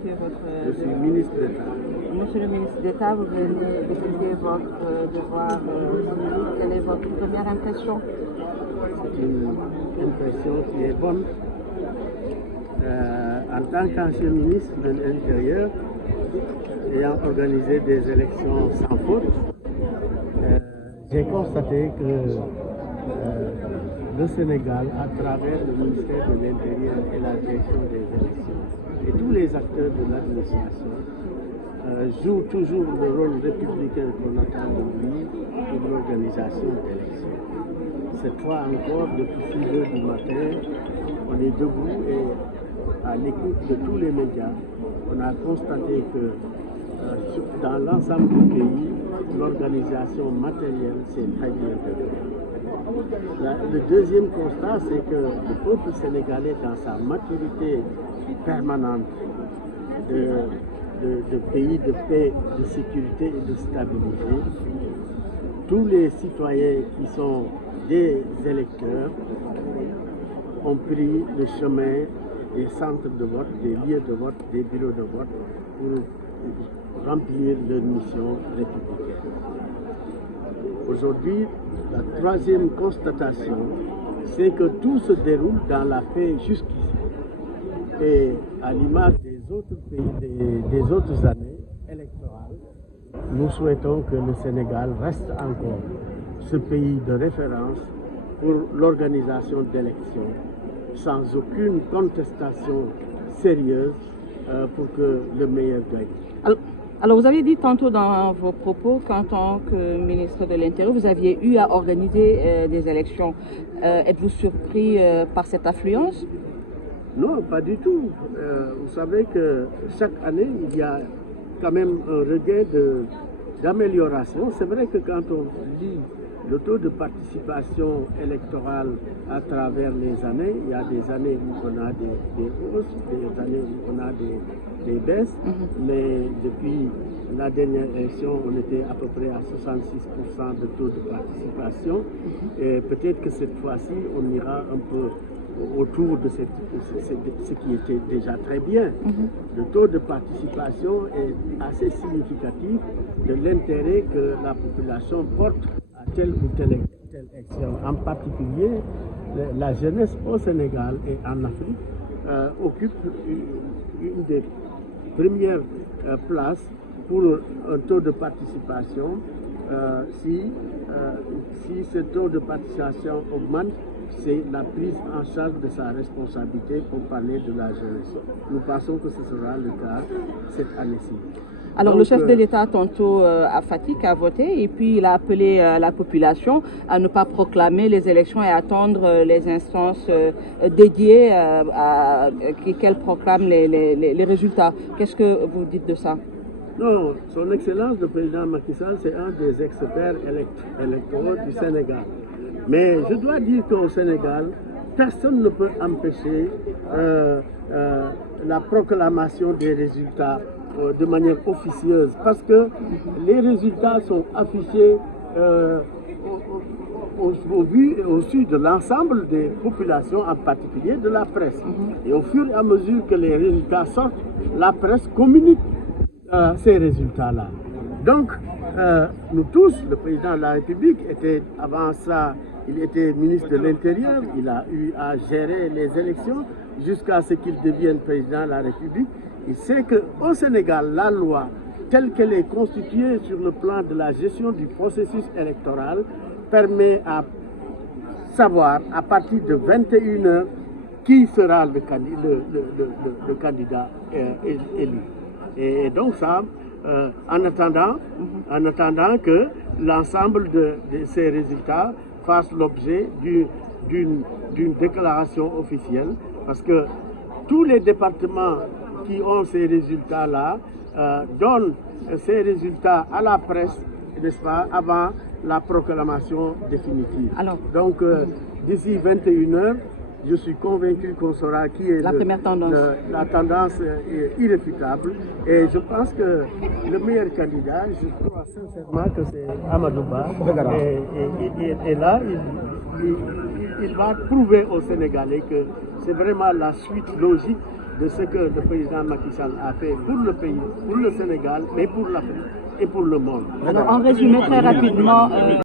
effectuer votre... Je suis ministre d'État. Monsieur le ministre d'État, vous venez d'effectuer votre devoir civique. Quelle est votre première impression? C'est une impression qui est bonne. En tant qu'ancien ministre de l'Intérieur, ayant organisé des élections sans faute, j'ai constaté que le Sénégal, à travers le ministère de l'Intérieur et la direction des élections, et tous les acteurs de l'administration, jouent toujours le rôle républicain qu'on attend de lui pour l'organisation d'élections. Cette fois encore, depuis 6 heures du matin, on est debout et à l'écoute de tous les médias, on a constaté que dans l'ensemble du pays, l'organisation matérielle s'est très bien déroulée. Le deuxième constat, c'est que le peuple sénégalais, dans sa maturité permanente de pays de paix, de sécurité et de stabilité, tous les citoyens qui sont des électeurs ont pris le chemin des centres de vote, des lieux de vote, des bureaux de vote pour remplir leur mission républicaine. Aujourd'hui, la troisième constatation, c'est que tout se déroule dans la paix jusqu'ici. Et à l'image des autres pays, des autres années électorales, nous souhaitons que le Sénégal reste encore ce pays de référence pour l'organisation d'élections, sans aucune contestation sérieuse pour que le meilleur gagne. Alors, vous avez dit tantôt dans vos propos qu'en tant que ministre de l'Intérieur, vous aviez eu à organiser des élections. Êtes-vous surpris par cette affluence? Non, pas du tout. Vous savez que chaque année, il y a quand même un regain d'amélioration. C'est vrai que quand on lit le taux de participation électorale à travers les années, il y a des années où on a des hausses, des années où on a des baisses, mais depuis la dernière élection, on était à peu près à 66% de taux de participation. Et peut-être que cette fois-ci, on ira un peu autour de ce qui était déjà très bien. Le taux de participation est assez significatif de l'intérêt que la population porte à telle ou telle élection. En particulier, la jeunesse au Sénégal et en Afrique occupe une des premières places pour un taux de participation. Si ce taux de participation augmente, c'est la prise en charge de sa responsabilité pour parler de la jeunesse. Nous pensons que ce sera le cas cette année-ci. Alors, le chef de l'État, tantôt à Fatick, a voté et puis il a appelé la population à ne pas proclamer les élections et attendre les instances dédiées qu'elles proclament les résultats. Qu'est-ce que vous dites de ça? Non, son Excellence, le président Macky Sall, c'est un des experts électoraux du Sénégal. Mais je dois dire qu'au Sénégal, personne ne peut empêcher la proclamation des résultats de manière officieuse, parce que les résultats sont affichés au vu et au su de l'ensemble des populations, en particulier de la presse. Et au fur et à mesure que les résultats sortent, la presse communique ces résultats-là. Donc, nous tous, le président de la République était avant ça, il était ministre de l'Intérieur, il a eu à gérer les élections jusqu'à ce qu'il devienne président de la République. Il sait qu'au Sénégal, la loi, telle qu'elle est constituée sur le plan de la gestion du processus électoral, permet à savoir à partir de 21h qui sera le candidat élu. Et donc ça, en attendant que l'ensemble de ces résultats fassent l'objet d'une déclaration officielle, parce que tous les départements qui ont ces résultats-là donnent ces résultats à la presse, n'est-ce pas, avant la proclamation définitive. Alors, donc, d'ici 21h, je suis convaincu qu'on saura qui est la première tendance. La tendance est irréfutable. Et je pense que le meilleur candidat, je crois sincèrement que c'est Amadou Ba. Et là, il va prouver aux Sénégalais que c'est vraiment la suite logique de ce que le président Macky Sall a fait pour le pays, pour le Sénégal, mais pour l'Afrique et pour le monde. Alors, en résumé très rapidement,